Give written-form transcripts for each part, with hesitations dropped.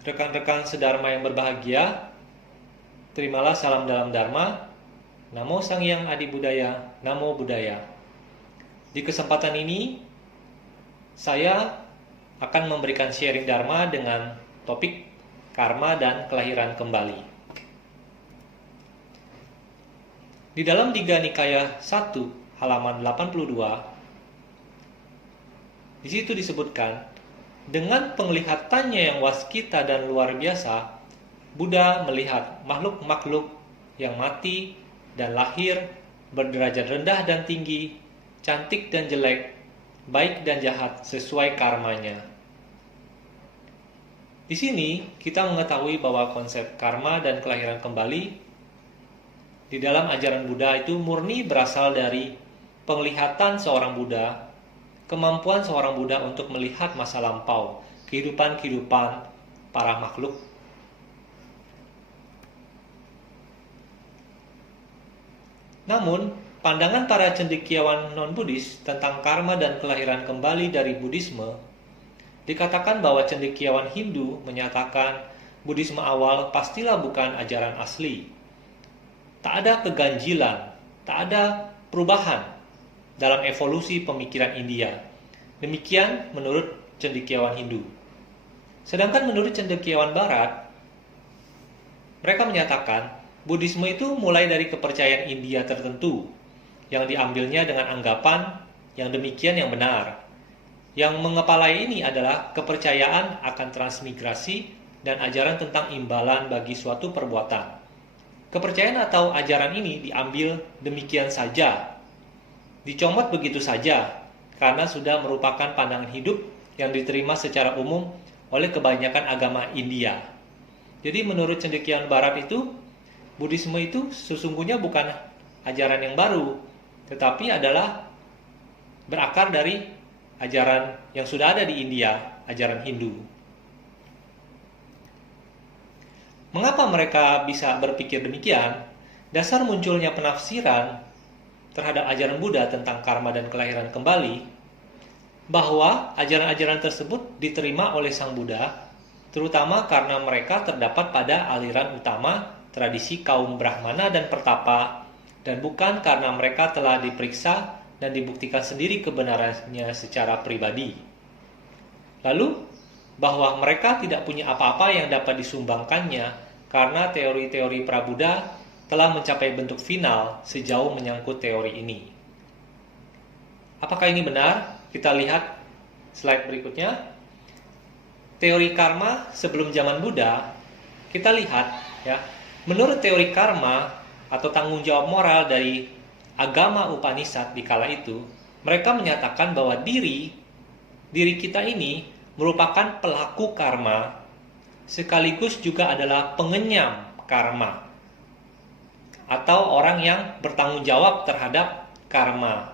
Rekan-rekan sedharma yang berbahagia, terimalah salam dalam Dharma. Namo Sang Hyang Adi Budaya, Namo Buddhaya. Di kesempatan ini, saya akan memberikan sharing Dharma dengan topik karma dan kelahiran kembali. Di dalam Digha Nikaya 1, halaman 82, di situ disebutkan, dengan penglihatannya yang waskita dan luar biasa, Buddha melihat makhluk-makhluk yang mati dan lahir, berderajat rendah dan tinggi, cantik dan jelek, baik dan jahat sesuai karmanya. Di sini kita mengetahui bahwa konsep karma dan kelahiran kembali di dalam ajaran Buddha itu murni berasal dari penglihatan seorang Buddha, kemampuan seorang Buddha untuk melihat masa lampau, kehidupan para makhluk. Namun, pandangan para cendekiawan non-Buddhis tentang karma dan kelahiran kembali dari Buddhisme, dikatakan bahwa cendekiawan Hindu menyatakan Buddhisme awal pastilah bukan ajaran asli. Tak ada keganjilan, tak ada perubahan dalam evolusi pemikiran India. Demikian menurut cendekiawan Hindu. Sedangkan menurut cendekiawan Barat, mereka menyatakan Buddhisme itu mulai dari kepercayaan India tertentu yang diambilnya dengan anggapan yang demikian yang benar. Yang mengepalai ini adalah kepercayaan akan transmigrasi dan ajaran tentang imbalan bagi suatu perbuatan. Kepercayaan atau ajaran ini diambil demikian saja, dicomot begitu saja, karena sudah merupakan pandangan hidup yang diterima secara umum oleh kebanyakan agama India. Jadi menurut cendekiawan Barat itu, Buddhisme itu sesungguhnya bukan ajaran yang baru, tetapi adalah berakar dari ajaran yang sudah ada di India, ajaran Hindu. Mengapa mereka bisa berpikir demikian? Dasar munculnya penafsiran terhadap ajaran Buddha tentang karma dan kelahiran kembali, bahwa ajaran-ajaran tersebut diterima oleh Sang Buddha, terutama karena mereka terdapat pada aliran utama tradisi kaum Brahmana dan Pertapa, dan bukan karena mereka telah diperiksa dan dibuktikan sendiri kebenarannya secara pribadi. Lalu, bahwa mereka tidak punya apa-apa yang dapat disumbangkannya karena teori-teori Prabuddha telah mencapai bentuk final sejauh menyangkut teori ini. Apakah ini benar? Kita lihat slide berikutnya. Teori karma sebelum zaman Buddha, kita lihat ya, menurut teori karma atau tanggung jawab moral dari agama Upanishad di kala itu, mereka menyatakan bahwa diri kita ini merupakan pelaku karma, sekaligus juga adalah pengenyam karma, atau orang yang bertanggung jawab terhadap karma.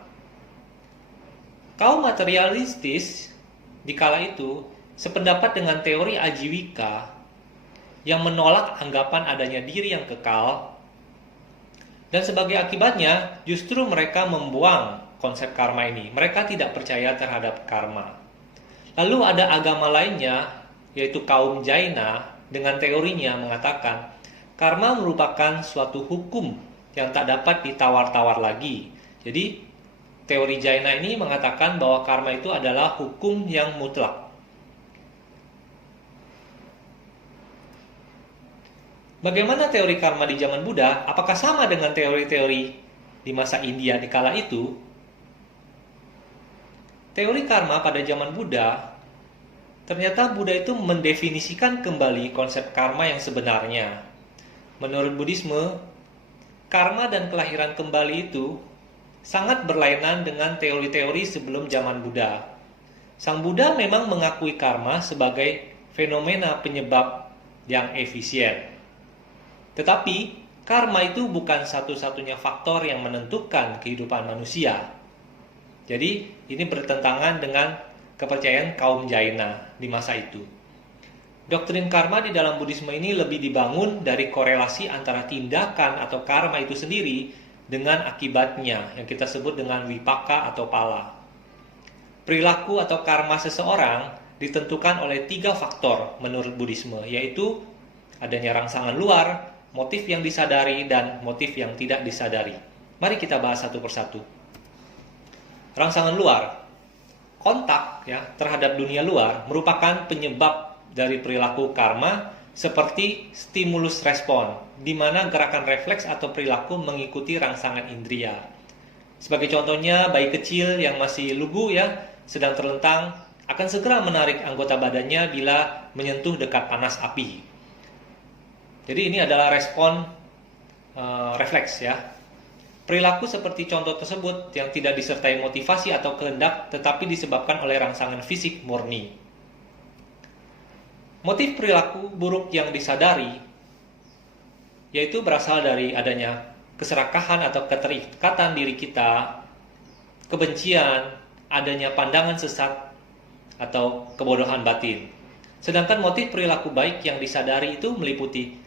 Kaum materialistis di kala itu sependapat dengan teori Ajiwika yang menolak anggapan adanya diri yang kekal, dan sebagai akibatnya justru mereka membuang konsep karma ini. Mereka tidak percaya terhadap karma. Lalu ada agama lainnya, yaitu kaum Jaina, dengan teorinya mengatakan karma merupakan suatu hukum yang tak dapat ditawar-tawar lagi. Jadi, teori Jaina ini mengatakan bahwa karma itu adalah hukum yang mutlak. Bagaimana teori karma di zaman Buddha? Apakah sama dengan teori-teori di masa India di kala itu? Teori karma pada zaman Buddha, ternyata Buddha itu mendefinisikan kembali konsep karma yang sebenarnya. Menurut Buddhisme, karma dan kelahiran kembali itu sangat berlainan dengan teori-teori sebelum zaman Buddha. Sang Buddha memang mengakui karma sebagai fenomena penyebab yang efisien. Tetapi, karma itu bukan satu-satunya faktor yang menentukan kehidupan manusia. Jadi, ini bertentangan dengan kepercayaan kaum Jaina di masa itu. Doktrin karma di dalam Buddhisme ini lebih dibangun dari korelasi antara tindakan atau karma itu sendiri dengan akibatnya, yang kita sebut dengan wipaka atau pala. Perilaku atau karma seseorang ditentukan oleh 3 faktor menurut Buddhisme, yaitu adanya rangsangan luar, motif yang disadari, dan motif yang tidak disadari. Mari kita bahas satu persatu. Rangsangan luar, kontak ya terhadap dunia luar merupakan penyebab dari perilaku karma seperti stimulus respon, di mana gerakan refleks atau perilaku mengikuti rangsangan indria. Sebagai contohnya, bayi kecil yang masih lugu ya, sedang terlentang, akan segera menarik anggota badannya bila menyentuh dekat panas api. Jadi ini adalah respon refleks ya. Perilaku seperti contoh tersebut yang tidak disertai motivasi atau kehendak tetapi disebabkan oleh rangsangan fisik murni. Motif perilaku buruk yang disadari yaitu berasal dari adanya keserakahan atau keterikatan diri kita, kebencian, adanya pandangan sesat atau kebodohan batin. Sedangkan motif perilaku baik yang disadari itu meliputi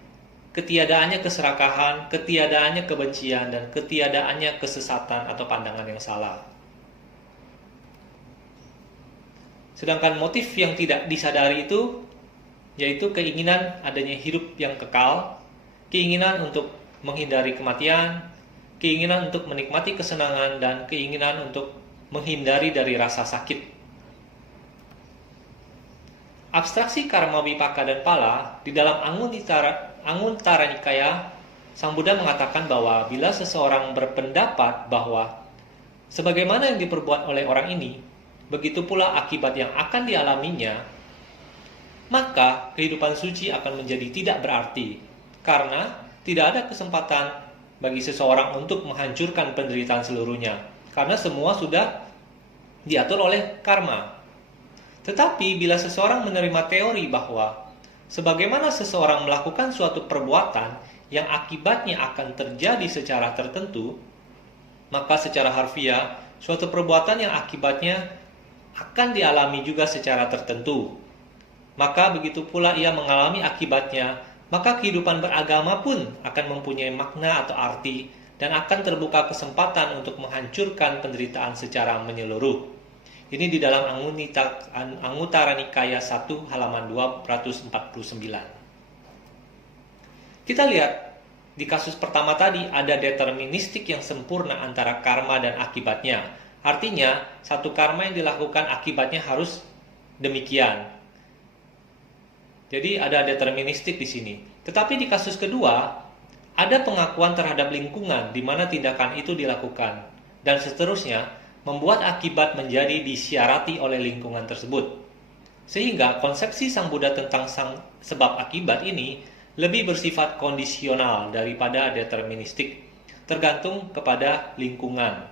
ketiadaannya keserakahan, ketiadaannya kebencian, dan ketiadaannya kesesatan atau pandangan yang salah. Sedangkan motif yang tidak disadari itu yaitu keinginan adanya hidup yang kekal, keinginan untuk menghindari kematian, keinginan untuk menikmati kesenangan, dan keinginan untuk menghindari dari rasa sakit. Abstraksi karma wipaka dan pala di dalam Anguttara Nikaya, Sang Buddha mengatakan bahwa bila seseorang berpendapat bahwa sebagaimana yang diperbuat oleh orang ini, begitu pula akibat yang akan dialaminya, maka kehidupan suci akan menjadi tidak berarti, karena tidak ada kesempatan bagi seseorang untuk menghancurkan penderitaan seluruhnya, karena semua sudah diatur oleh karma. Tetapi bila seseorang menerima teori bahwa sebagaimana seseorang melakukan suatu perbuatan yang akibatnya akan terjadi secara tertentu, maka secara harfiah suatu perbuatan yang akibatnya akan dialami juga secara tertentu. Maka begitu pula ia mengalami akibatnya, maka kehidupan beragama pun akan mempunyai makna atau arti dan akan terbuka kesempatan untuk menghancurkan penderitaan secara menyeluruh. Ini di dalam Anguttara Nikaya 1 halaman 249. Kita lihat di kasus pertama tadi ada deterministik yang sempurna antara karma dan akibatnya. Artinya satu karma yang dilakukan akibatnya harus demikian. Jadi ada deterministik di sini. Tetapi di kasus kedua ada pengakuan terhadap lingkungan di mana tindakan itu dilakukan dan seterusnya, membuat akibat menjadi disiarati oleh lingkungan tersebut. Sehingga konsepsi Sang Buddha tentang sebab akibat ini lebih bersifat kondisional daripada deterministik, tergantung kepada lingkungan.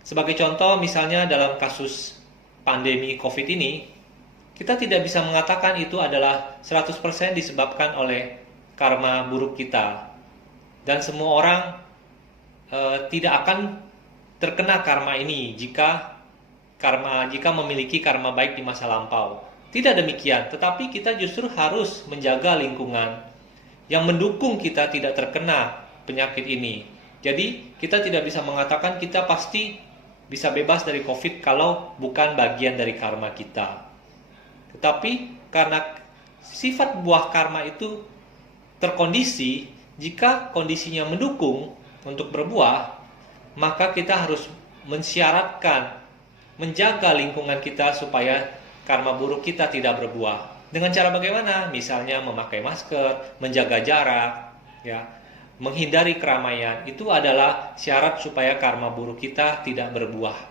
Sebagai contoh, misalnya dalam kasus pandemi COVID ini, kita tidak bisa mengatakan itu adalah 100% disebabkan oleh karma buruk kita. Dan semua orang tidak akan terkena karma ini jika memiliki karma baik di masa lampau. Tidak demikian, tetapi kita justru harus menjaga lingkungan yang mendukung kita tidak terkena penyakit ini. Jadi kita tidak bisa mengatakan kita pasti bisa bebas dari COVID kalau bukan bagian dari karma kita. Tetapi karena sifat buah karma itu terkondisi, jika kondisinya mendukung untuk berbuah, maka kita harus mensyaratkan, menjaga lingkungan kita supaya karma buruk kita tidak berbuah. Dengan cara bagaimana? Misalnya memakai masker, menjaga jarak, ya, menghindari keramaian. Itu adalah syarat supaya karma buruk kita tidak berbuah.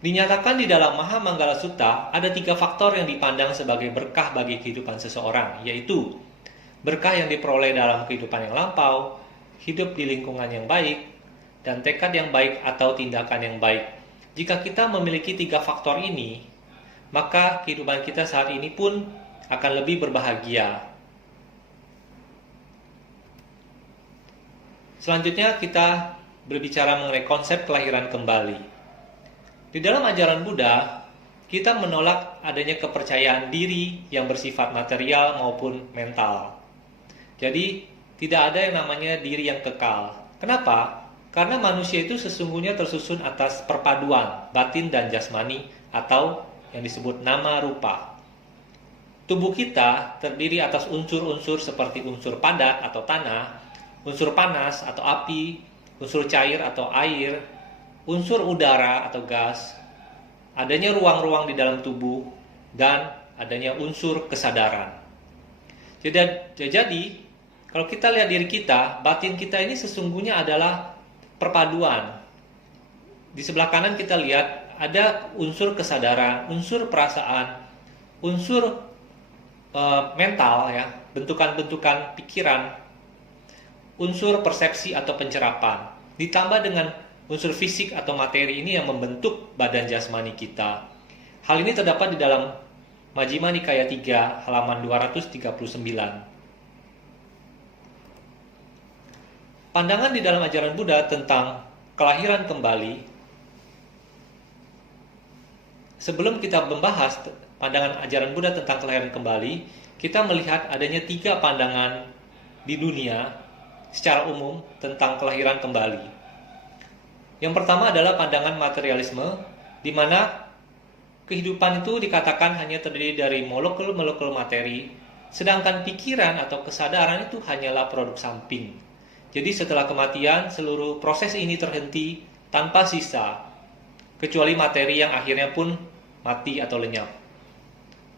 Dinyatakan di dalam Mahamanggala Sutta ada 3 faktor yang dipandang sebagai berkah bagi kehidupan seseorang, yaitu berkah yang diperoleh dalam kehidupan yang lampau, hidup di lingkungan yang baik, dan tekad yang baik atau tindakan yang baik. Jika kita memiliki 3 faktor ini, maka kehidupan kita saat ini pun akan lebih berbahagia. Selanjutnya kita berbicara mengenai konsep kelahiran kembali. Di dalam ajaran Buddha, kita menolak adanya kepercayaan diri yang bersifat material maupun mental. Jadi tidak ada yang namanya diri yang kekal. Kenapa? Karena manusia itu sesungguhnya tersusun atas perpaduan batin dan jasmani atau yang disebut nama rupa. Tubuh kita terdiri atas unsur-unsur seperti unsur padat atau tanah, unsur panas atau api, unsur cair atau air, unsur udara atau gas, adanya ruang-ruang di dalam tubuh, dan adanya unsur kesadaran. Jadi, kalau kita lihat diri kita, batin kita ini sesungguhnya adalah perpaduan. Di sebelah kanan kita lihat ada unsur kesadaran, unsur perasaan, unsur mental, ya, bentukan-bentukan pikiran, unsur persepsi atau pencerapan, ditambah dengan unsur fisik atau materi ini yang membentuk badan jasmani kita. Hal ini terdapat di dalam Majjhima Nikaya 3 halaman 239. Pandangan di dalam ajaran Buddha tentang kelahiran kembali. Sebelum kita membahas pandangan ajaran Buddha tentang kelahiran kembali, kita melihat adanya 3 pandangan di dunia secara umum tentang kelahiran kembali. Yang pertama adalah pandangan materialisme, di mana kehidupan itu dikatakan hanya terdiri dari molekul-molekul materi, sedangkan pikiran atau kesadaran itu hanyalah produk samping. Jadi setelah kematian, seluruh proses ini terhenti tanpa sisa, kecuali materi yang akhirnya pun mati atau lenyap.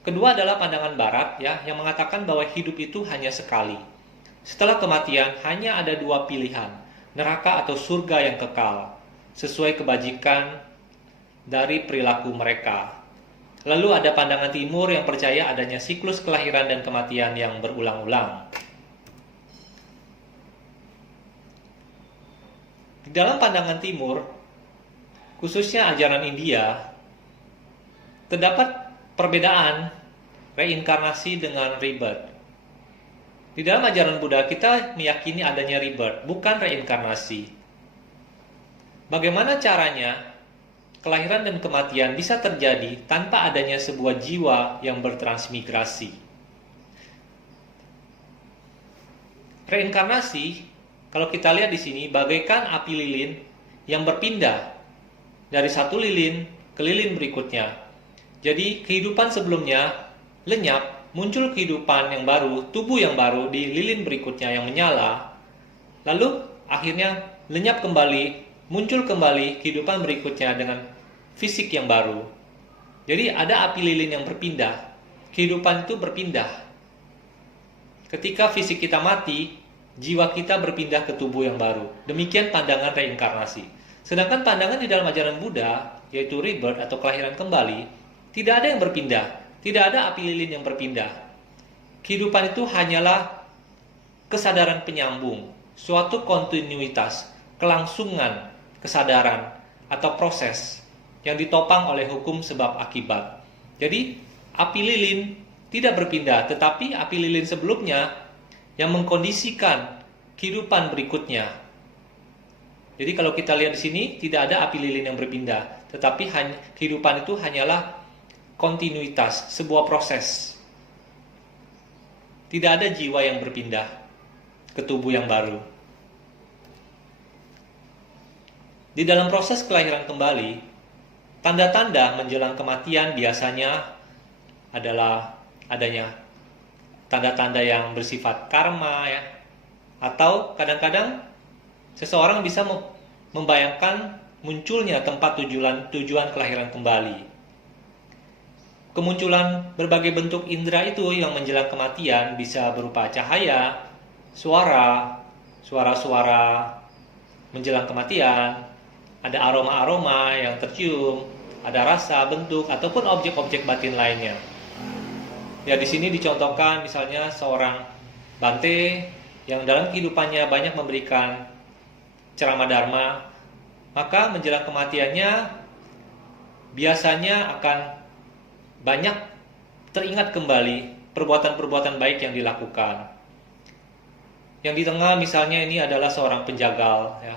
Kedua adalah pandangan barat, ya, yang mengatakan bahwa hidup itu hanya sekali. Setelah kematian hanya ada 2 pilihan, neraka atau surga yang kekal, sesuai kebajikan dari perilaku mereka. Lalu ada pandangan timur yang percaya adanya siklus kelahiran dan kematian yang berulang-ulang. Di dalam pandangan timur, khususnya ajaran India, terdapat perbedaan reinkarnasi dengan rebirth. Di dalam ajaran Buddha kita meyakini adanya rebirth, bukan reinkarnasi. Bagaimana caranya kelahiran dan kematian bisa terjadi tanpa adanya sebuah jiwa yang bertransmigrasi? Reinkarnasi, kalau kita lihat di sini, bagaikan api lilin yang berpindah dari satu lilin ke lilin berikutnya. Jadi kehidupan sebelumnya lenyap, muncul kehidupan yang baru, tubuh yang baru di lilin berikutnya yang menyala, lalu akhirnya lenyap kembali, muncul kembali kehidupan berikutnya dengan fisik yang baru. Jadi ada api lilin yang berpindah, kehidupan itu berpindah. Ketika fisik kita mati, jiwa kita berpindah ke tubuh yang baru. Demikian pandangan reinkarnasi. Sedangkan pandangan di dalam ajaran Buddha, yaitu rebirth atau kelahiran kembali, tidak ada yang berpindah, tidak ada api lilin yang berpindah. Kehidupan itu hanyalah kesadaran penyambung, suatu kontinuitas, kelangsungan, kesadaran, atau proses yang ditopang oleh hukum sebab akibat. Jadi, api lilin tidak berpindah, tetapi api lilin sebelumnya yang mengkondisikan kehidupan berikutnya. Jadi kalau kita lihat di sini, tidak ada api lilin yang berpindah, tetapi kehidupan itu hanyalah kontinuitas, sebuah proses. Tidak ada jiwa yang berpindah ke tubuh yang baru. Di dalam proses kelahiran kembali, tanda-tanda menjelang kematian biasanya adalah adanya tanda-tanda yang bersifat karma, ya. Atau kadang-kadang seseorang bisa membayangkan munculnya tempat tujuan kelahiran kembali. Kemunculan berbagai bentuk indera itu yang menjelang kematian bisa berupa cahaya, suara-suara menjelang kematian, ada aroma-aroma yang tercium, ada rasa, bentuk, ataupun objek-objek batin lainnya. Ya, di sini dicontohkan misalnya seorang bante yang dalam kehidupannya banyak memberikan ceramah dharma, maka menjelang kematiannya biasanya akan banyak teringat kembali perbuatan-perbuatan baik yang dilakukan. Yang di tengah misalnya ini adalah seorang penjagal, ya,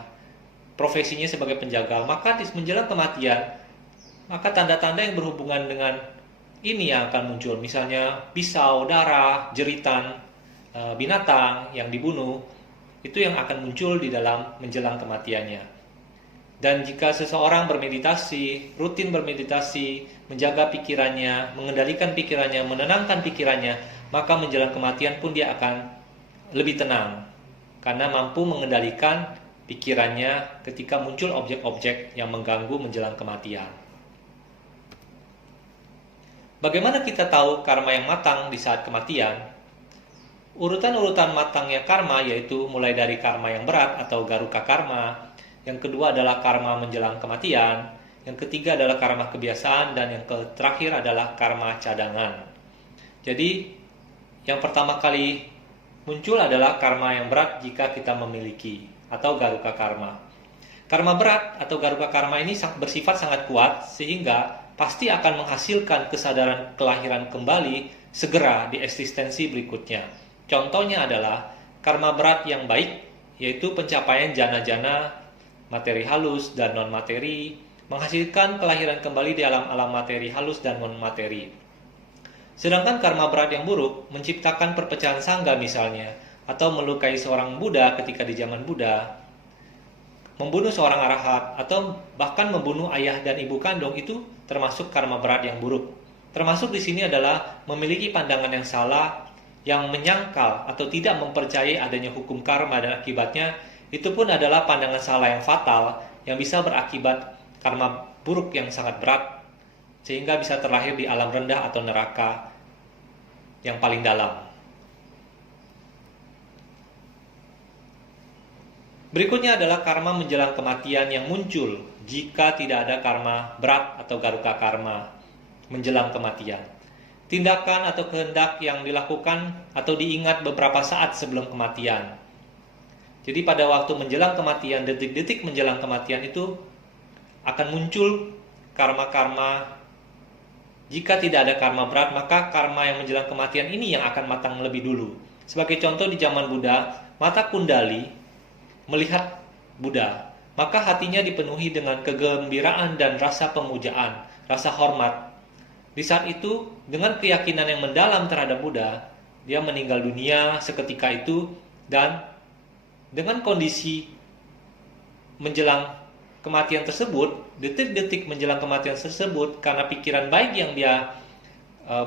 profesinya sebagai penjagal, maka di menjelang kematian, maka tanda-tanda yang berhubungan dengan ini yang akan muncul, misalnya pisau, darah, jeritan binatang yang dibunuh, itu yang akan muncul di dalam menjelang kematiannya. Dan jika seseorang bermeditasi, rutin bermeditasi, menjaga pikirannya, mengendalikan pikirannya, menenangkan pikirannya, maka menjelang kematian pun dia akan lebih tenang. Karena mampu mengendalikan pikirannya ketika muncul objek-objek yang mengganggu menjelang kematian. Bagaimana kita tahu karma yang matang di saat kematian? Urutan-urutan matangnya karma yaitu mulai dari karma yang berat atau garuka karma, yang kedua adalah karma menjelang kematian, yang ketiga adalah karma kebiasaan, dan yang terakhir adalah karma cadangan. Jadi yang pertama kali muncul adalah karma yang berat jika kita memiliki, atau garuka karma. Karma berat atau garuka karma ini bersifat sangat kuat sehingga pasti akan menghasilkan kesadaran kelahiran kembali segera di eksistensi berikutnya. Contohnya adalah karma berat yang baik, yaitu pencapaian jana-jana materi halus dan non-materi, menghasilkan kelahiran kembali di alam-alam materi halus dan non-materi. Sedangkan karma berat yang buruk menciptakan perpecahan sangga misalnya, atau melukai seorang Buddha ketika di zaman Buddha, membunuh seorang arahat, atau bahkan membunuh ayah dan ibu kandung, itu termasuk karma berat yang buruk. Termasuk di sini adalah memiliki pandangan yang salah, yang menyangkal atau tidak mempercayai adanya hukum karma dan akibatnya. Itu pun adalah pandangan salah yang fatal yang bisa berakibat karma buruk yang sangat berat sehingga bisa terlahir di alam rendah atau neraka yang paling dalam. Berikutnya adalah karma menjelang kematian yang muncul jika tidak ada karma berat atau garuka karma menjelang kematian. Tindakan atau kehendak yang dilakukan atau diingat beberapa saat sebelum kematian. Jadi pada waktu menjelang kematian, detik-detik menjelang kematian itu akan muncul karma-karma. Jika tidak ada karma berat, maka karma yang menjelang kematian ini yang akan matang lebih dulu. Sebagai contoh di zaman Buddha, mata Kundali melihat Buddha, maka hatinya dipenuhi dengan kegembiraan dan rasa pemujaan, rasa hormat. Di saat itu, dengan keyakinan yang mendalam terhadap Buddha, dia meninggal dunia seketika itu, dan dengan kondisi menjelang kematian tersebut, detik-detik menjelang kematian tersebut, karena pikiran baik yang dia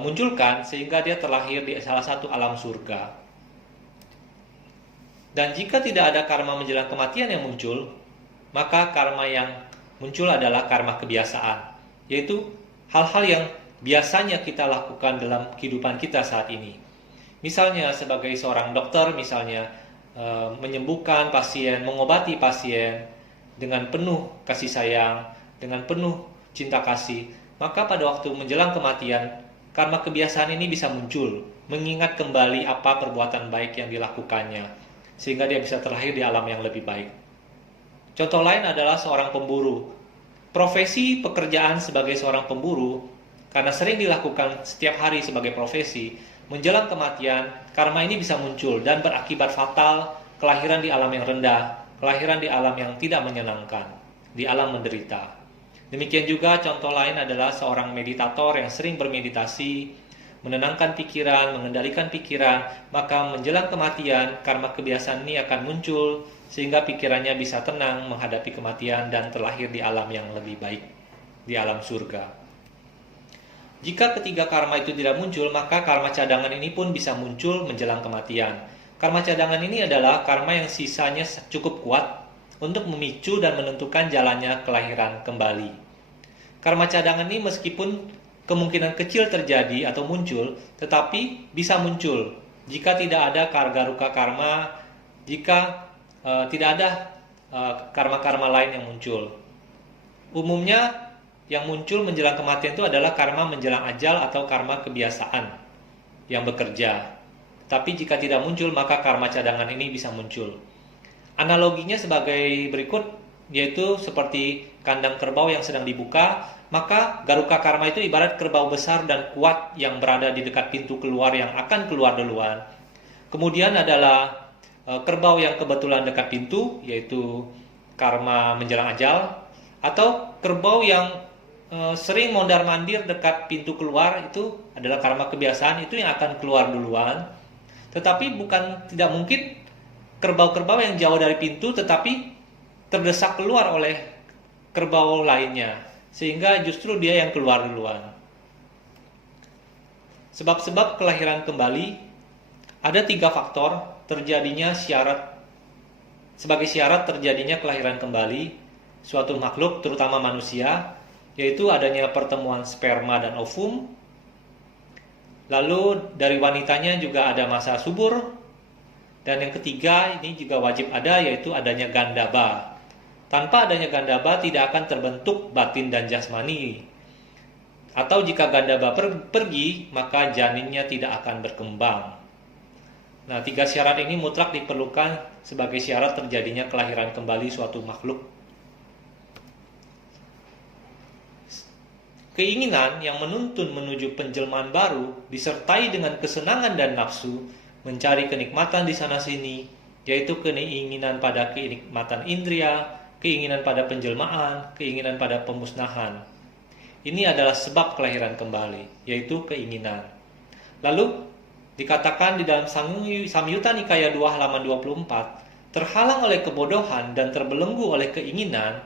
munculkan, sehingga dia terlahir di salah satu alam surga. Dan jika tidak ada karma menjelang kematian yang muncul, maka karma yang muncul adalah karma kebiasaan, yaitu hal-hal yang biasanya kita lakukan dalam kehidupan kita saat ini. Misalnya sebagai seorang dokter, misalnya menyembuhkan pasien, mengobati pasien dengan penuh kasih sayang, dengan penuh cinta kasih, maka pada waktu menjelang kematian, karma kebiasaan ini bisa muncul, mengingat kembali apa perbuatan baik yang dilakukannya, sehingga dia bisa terlahir di alam yang lebih baik. Contoh lain adalah seorang pemburu. Profesi pekerjaan sebagai seorang pemburu, karena sering dilakukan setiap hari sebagai profesi, menjelang kematian, karma ini bisa muncul dan berakibat fatal, kelahiran di alam yang rendah, kelahiran di alam yang tidak menyenangkan, di alam menderita. Demikian juga contoh lain adalah seorang meditator yang sering bermeditasi, menenangkan pikiran, mengendalikan pikiran, maka menjelang kematian, karma kebiasaan ini akan muncul, sehingga pikirannya bisa tenang menghadapi kematian dan terlahir di alam yang lebih baik, di alam surga. Jika ketiga karma itu tidak muncul, maka karma cadangan ini pun bisa muncul menjelang kematian. Karma cadangan ini adalah karma yang sisanya cukup kuat untuk memicu dan menentukan jalannya kelahiran kembali. Karma cadangan ini meskipun kemungkinan kecil terjadi atau muncul, tetapi bisa muncul jika tidak ada garuka karma, jika tidak ada karma-karma lain yang muncul. Umumnya yang muncul menjelang kematian itu adalah karma menjelang ajal atau karma kebiasaan yang bekerja. Tapi jika tidak muncul, maka karma cadangan ini bisa muncul. Analoginya sebagai berikut, yaitu seperti kandang kerbau yang sedang dibuka, maka garuka karma itu ibarat kerbau besar dan kuat yang berada di dekat pintu keluar yang akan keluar duluan. Kemudian adalah kerbau yang kebetulan dekat pintu, yaitu karma menjelang ajal, atau kerbau yang sering mondar-mandir dekat pintu keluar, itu adalah karma kebiasaan, itu yang akan keluar duluan. Tetapi bukan tidak mungkin kerbau-kerbau yang jauh dari pintu tetapi terdesak keluar oleh kerbau lainnya, sehingga justru dia yang keluar duluan. Sebab-sebab kelahiran kembali, ada 3 faktor terjadinya sebagai syarat terjadinya kelahiran kembali suatu makhluk, terutama manusia, yaitu adanya pertemuan sperma dan ovum. Lalu dari wanitanya juga ada masa subur. Dan yang ketiga ini juga wajib ada, yaitu adanya gandaba. Tanpa adanya gandaba tidak akan terbentuk batin dan jasmani. Atau jika gandaba pergi, maka janinnya tidak akan berkembang. Nah, 3 syarat ini mutlak diperlukan sebagai syarat terjadinya kelahiran kembali suatu makhluk. Keinginan yang menuntun menuju penjelmaan baru disertai dengan kesenangan dan nafsu mencari kenikmatan di sana-sini, yaitu keinginan pada kenikmatan indria, keinginan pada penjelmaan, keinginan pada pemusnahan. Ini adalah sebab kelahiran kembali, yaitu keinginan. Lalu dikatakan di dalam Samyutta Nikaya 2 halaman 24, terhalang oleh kebodohan dan terbelenggu oleh keinginan,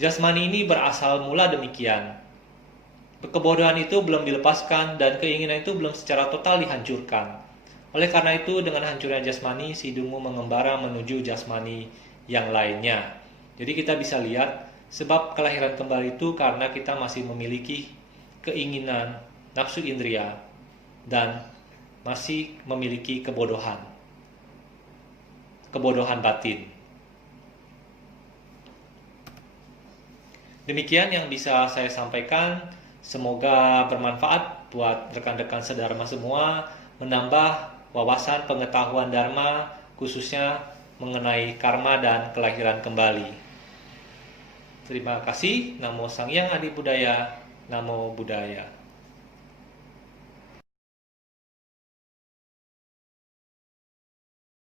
jasmani ini berasal mula demikian. Kebodohan itu belum dilepaskan dan keinginan itu belum secara total dihancurkan. Oleh karena itu, dengan hancurnya jasmani, si dungu mengembara menuju jasmani yang lainnya. Jadi kita bisa lihat sebab kelahiran kembali itu karena kita masih memiliki keinginan, nafsu indria, dan masih memiliki kebodohan batin. Demikian yang bisa saya sampaikan. Semoga bermanfaat buat rekan-rekan sedharma semua, menambah wawasan pengetahuan dharma, khususnya mengenai karma dan kelahiran kembali. Terima kasih. Namo Sang Hyang Adi Budaya. Namo Buddhaya.